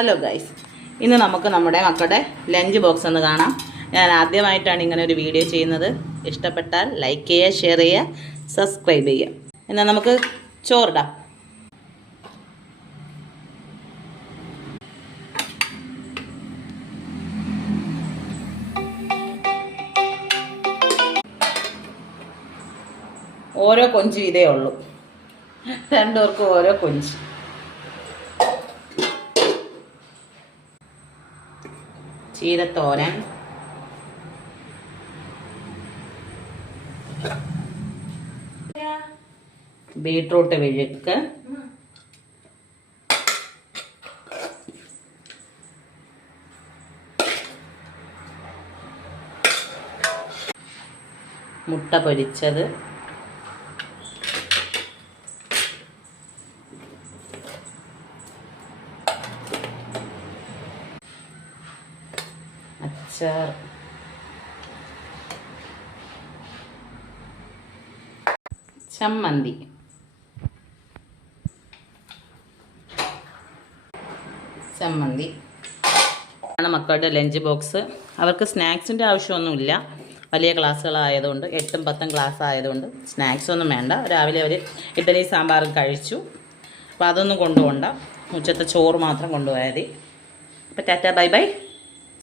Hello guys, ഇന്ന് നമുക്ക് നമ്മുടെ മക്കളുടെ ലഞ്ച് ബോക്സ് ഒന്ന് കാണാം. ഞാൻ ആദ്യമായിട്ടാണ് ഇങ്ങനെ ഒരു വീഡിയോ ചെയ്യുന്നത്. ഇഷ്ടപ്പെട്ടാൽ ലൈക്ക് ചെയ്യുക, ഷെയർ ചെയ്യുക, സബ്സ്ക്രൈബ് ചെയ്യുക. എന്നാൽ നമുക്ക് ചോറിടാം. ഓരോ കൊഞ്ച് ഇതേ ഉള്ളൂ, രണ്ടുപേർക്കും ഓരോ കൊഞ്ച്. ചീരത്തോരൻ, ബീട്രൂട്ട് വിഴുക്ക്, മുട്ട പൊരിച്ചത്, അച്ചാർ, ചമ്മന്തി. ചമ്മന്തി ആണ് മക്കളുടെ ലഞ്ച് ബോക്സ്. അവർക്ക് സ്നാക്സിൻ്റെ ആവശ്യമൊന്നുമില്ല. വലിയ ക്ലാസ്സുകളായതുകൊണ്ട് 8ഉം 10ഉം ക്ലാസ് ആയതുകൊണ്ട് സ്നാക്സ് ഒന്നും വേണ്ട. രാവിലെ അവർ ഇഡ്ഡലി സാമ്പാറും കഴിച്ചു. അപ്പോൾ അതൊന്നും കൊണ്ടുപോകണ്ട. ഉച്ചത്തെ ചോറ് മാത്രം കൊണ്ടുപോയാൽ മതി. അപ്പോൾ ടാറ്റ, ബൈ ബൈ.